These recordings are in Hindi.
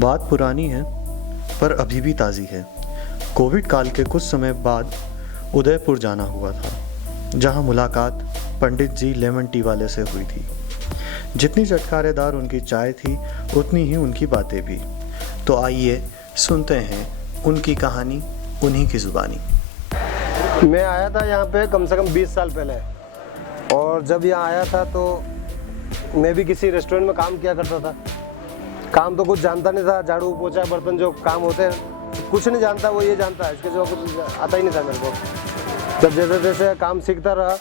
बात पुरानी है पर अभी भी ताज़ी है। कोविड काल के कुछ समय बाद उदयपुर जाना हुआ था, जहां मुलाकात पंडित जी लेमन टी वाले से हुई थी। जितनी चटकारेदार उनकी चाय थी, उतनी ही उनकी बातें भी। तो आइए सुनते हैं उनकी कहानी उन्हीं की ज़ुबानी। मैं आया था यहाँ पे कम से कम 20 साल पहले, और जब यहाँ आया था तो मैं भी किसी रेस्टोरेंट में काम किया करता था। काम तो कुछ जानता नहीं था, झाड़ू पोछा बर्तन जो काम होते हैं कुछ नहीं जानता, वो ये जानता है, इसके जो कुछ आता ही नहीं था मेरे को। जब जैसे जैसे काम सीखता रहा,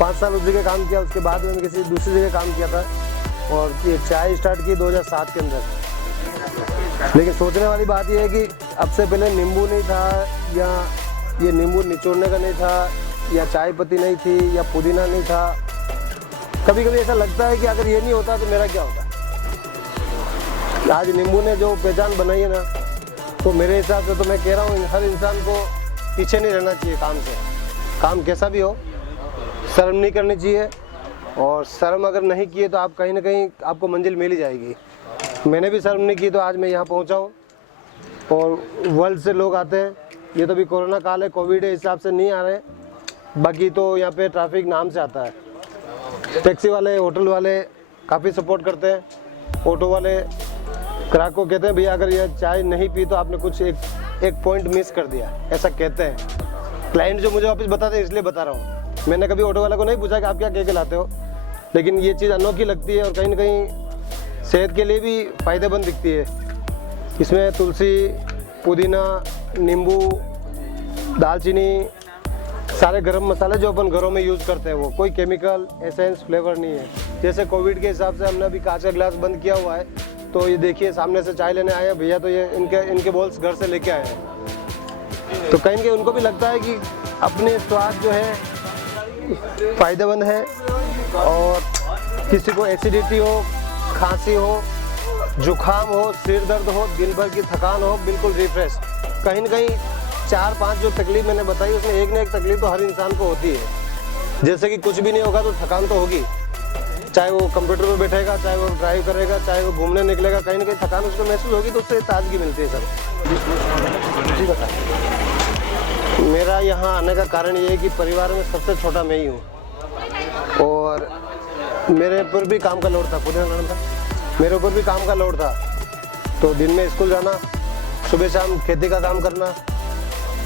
5 साल उस जगह काम किया, उसके बाद मैंने किसी दूसरी जगह काम किया था और ये चाय स्टार्ट की 2007 के अंदर। लेकिन सोचने वाली बात यह है कि अब से पहले नींबू नहीं था, या ये नींबू निचोड़ने का नहीं था, या चाय पत्ती नहीं थी, या पुदीना नहीं था। कभी कभी ऐसा लगता है कि अगर ये नहीं होता तो मेरा क्या होता। आज नींबू ने जो पहचान बनाई है ना, तो मेरे हिसाब से तो मैं कह रहा हूँ हर इंसान को पीछे नहीं रहना चाहिए काम से। काम कैसा भी हो, शर्म नहीं करनी चाहिए, और शर्म अगर नहीं किए तो आप कहीं ना कहीं आपको मंजिल मिल ही जाएगी। मैंने भी शर्म नहीं की तो आज मैं यहाँ पहुँचा हूँ, और वर्ल्ड से लोग आते हैं। ये तो भी कोरोना काल है, कोविड है, हिसाब से नहीं आ रहे, बाकी तो यहाँ पे ट्रैफिक नाम से आता है। टैक्सी वाले, होटल वाले काफ़ी सपोर्ट करते हैं। ऑटो वाले ग्राहक को कहते हैं भैया अगर ये चाय नहीं पी तो आपने कुछ एक पॉइंट मिस कर दिया, ऐसा कहते हैं क्लाइंट जो मुझे वापस बताते हैं, इसलिए बता रहा हूँ। मैंने कभी ऑटो वाले को नहीं पूछा कि आप क्या कह के लाते हो, लेकिन ये चीज़ अनोखी लगती है और कहीं ना कहीं सेहत के लिए भी फ़ायदेमंद दिखती है। इसमें तुलसी, पुदीना, नींबू, दालचीनी, सारे गरम मसाले जो अपन घरों में यूज़ करते हैं, वो कोई केमिकल एसेंस फ्लेवर नहीं है। जैसे कोविड के हिसाब से हमने अभी कांच का गिलास बंद किया हुआ है, तो ये देखिए सामने से चाय लेने आए हैं भैया, तो ये इनके बॉल्स घर से लेके आए हैं। तो कहीं ना कहीं उनको भी लगता है कि अपने स्वाद जो है फ़ायदेमंद है, और किसी को एसिडिटी हो, खांसी हो, जुकाम हो, सिर दर्द हो, दिन भर की थकान हो, बिल्कुल रिफ्रेश। कहीं ना कहीं 4-5 जो तकलीफ मैंने बताई, उसमें एक ना एक तकलीफ तो हर इंसान को होती है। जैसे कि कुछ भी नहीं होगा तो थकान तो होगी, चाहे वो कंप्यूटर पर बैठेगा, चाहे वो ड्राइव करेगा, चाहे वो घूमने निकलेगा, कहीं ना कहीं थकान उसको महसूस होगी, तो उससे ताजगी मिलती है। सर जी बताएं। मेरा यहाँ आने का कारण ये है कि परिवार में सबसे छोटा मैं ही हूँ, और मेरे ऊपर भी काम का लोड था। पुदीना नाम था, मेरे ऊपर भी काम का लोड था। तो दिन में स्कूल जाना, सुबह शाम खेती का काम करना,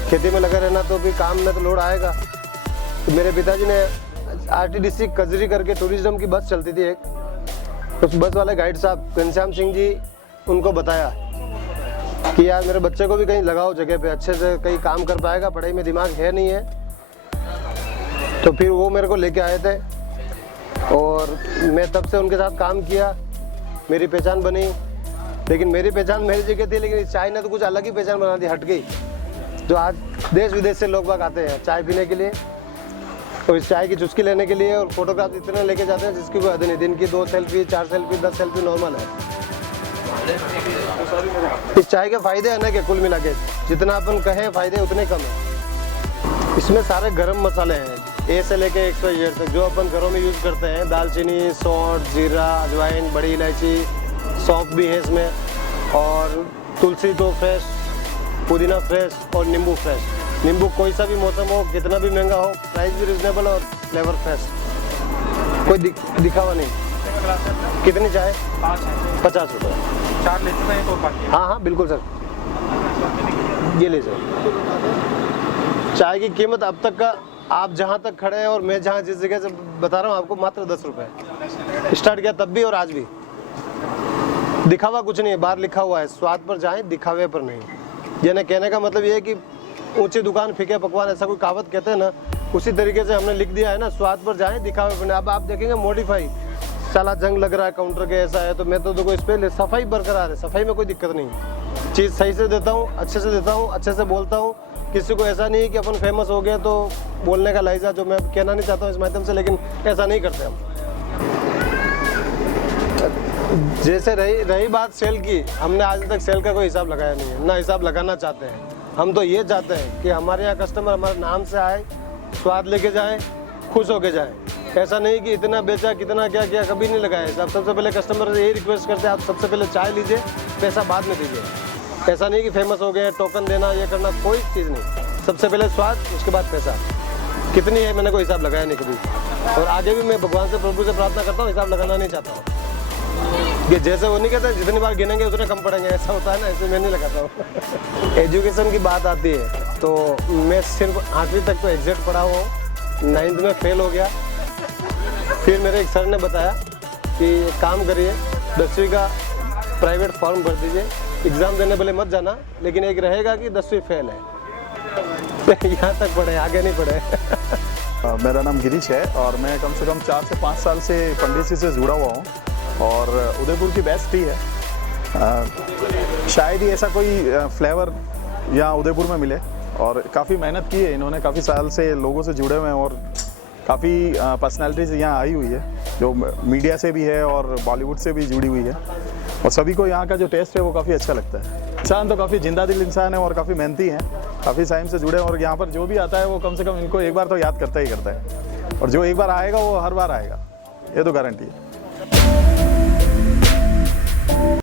खेती में लगा रहना, तो भी काम में तो लोड आएगा। तो मेरे पिताजी ने आरटीडीसी कजरी करके टूरिज्म की बस चलती थी एक, उस बस वाले गाइड साहब घनश्याम सिंह जी, उनको बताया कि यार मेरे बच्चे को भी कहीं लगाओ जगह पे, अच्छे से कहीं काम कर पाएगा, पढ़ाई में दिमाग है नहीं है। तो फिर वो मेरे को लेके आए थे, और मैं तब से उनके साथ काम किया, मेरी पहचान बनी। लेकिन मेरी पहचान मेरी जगह थी, लेकिन इस चाय ने तो कुछ अलग ही पहचान बना दी, हट गई। जो आज देश विदेश से लोग बाग आते हैं चाय पीने के लिए, तो इस चाय की चुस्की लेने के लिए, और फोटोग्राफ इतने लेके जाते हैं जिसकी कोई हद नहीं। दिन की 2 सेल्फी, 4 सेल्फी, 10 सेल्फी नॉर्मल है। इस चाय के फायदे है ना कि कुल मिला के जितना अपन कहें फायदे उतने कम है। इसमें सारे गरम मसाले हैं, ए से लेके 100 तक, जो अपन घरों में यूज़ करते हैं। दालचीनी, सौंठ, जीरा, अजवाइन, बड़ी इलायची, सौंफ भी है इसमें, और तुलसी तो फ्रेश, पुदीना फ्रेश, और नींबू फ्रेश। नींबू कोई सा भी मौसम हो, कितना भी महंगा हो, प्राइस भी रिजनेबल और फ्लेवर फ्रेश, कोई दिखावा नहीं। कितनी चाय? 50 रुपये। 4 ले चुका है, तो बाकी। हाँ बिल्कुल सर, ये ले जाओ। चाय की कीमत अब तक का, आप जहाँ तक खड़े हैं और मैं जहाँ जिस जगह से बता रहा हूँ आपको, मात्र 10 रुपये स्टार्ट किया, तब भी और आज भी। दिखावा कुछ नहीं है, बाहर लिखा हुआ है स्वाद पर जाएं, दिखावे पर नहीं। यानी कहने का मतलब ये है कि ऊंची दुकान फीके पकवान, ऐसा कोई कहावत कहते हैं ना, उसी तरीके से हमने लिख दिया है ना, स्वाद पर जाएं, दिखावे पर नहीं। अब आप देखेंगे मॉडिफाई, साला जंग लग रहा है काउंटर के, ऐसा है, तो मैं तो देखो इस पर सफाई बरकरार है, सफाई में कोई दिक्कत नहीं है। चीज़ सही से देता हूँ, अच्छे से देता हूँ, अच्छे से बोलता हूँ। किसी को ऐसा नहीं है कि अपन फेमस हो गए तो बोलने का लाइजा, जो मैं कहना नहीं चाहता हूँ इस माध्यम से, लेकिन ऐसा नहीं करते हम। जैसे रही बात सेल की, हमने आज तक सेल का कोई हिसाब लगाया नहीं है, ना हिसाब लगाना चाहते हैं। हम तो ये चाहते हैं कि हमारे यहाँ कस्टमर हमारे नाम से आए, स्वाद लेके जाएं, खुश होके जाएं। ऐसा नहीं कि इतना बेचा कितना क्या किया, कभी नहीं लगाया हिसाब। सबसे पहले कस्टमर से यही रिक्वेस्ट करते हैं, आप सबसे पहले चाय लीजिए, पैसा बाद में दीजिए। ऐसा नहीं कि फेमस हो गए टोकन देना ये करना, कोई चीज़ नहीं। सबसे पहले स्वाद, उसके बाद पैसा। कितनी है मैंने कोई हिसाब लगाया नहीं कभी, और आगे भी मैं भगवान से प्रभु से प्रार्थना करता हूँ, हिसाब लगाना नहीं चाहता हूँ। कि जैसे वो नहीं कहते जितनी बार गिनेंगे उतने कम पड़ेंगे, ऐसा होता है ना, ऐसे मैं नहीं लगाता हूँ। एजुकेशन की बात आती है तो मैं सिर्फ 8वीं तक तो एग्जैक्ट पढ़ा हुआ हूँ, 9th में फेल हो गया। फिर मेरे एक सर ने बताया कि एक काम करिए, 10वीं का प्राइवेट फॉर्म भर दीजिए, एग्ज़ाम देने भले मत जाना, लेकिन एक रहेगा कि 10वीं फेल है। यहाँ तक पढ़े, आगे नहीं पढ़े। मेरा नाम गिरीश है और मैं कम से कम 4 से 5 साल से पंडित जी से जुड़ा हुआ हूँ और उदयपुर की बेस्ट टी है। शायद ही ऐसा कोई फ्लेवर यहाँ उदयपुर में मिले, और काफ़ी मेहनत की है इन्होंने, काफ़ी साल से लोगों से जुड़े हुए हैं और काफ़ी पर्सनैलिटीज़ यहाँ आई हुई है जो मीडिया से भी है और बॉलीवुड से भी जुड़ी हुई है, और सभी को यहाँ का जो टेस्ट है वो काफ़ी अच्छा लगता है। इंसान तो काफ़ी जिंदा दिल इंसान है और काफ़ी मेहनती हैं, काफ़ी टाइम से जुड़े हैं, और यहाँ पर जो भी आता है वो कम से कम इनको एक बार तो याद करता ही करता है, और जो एक बार आएगा वो हर बार आएगा, ये तो गारंटी है।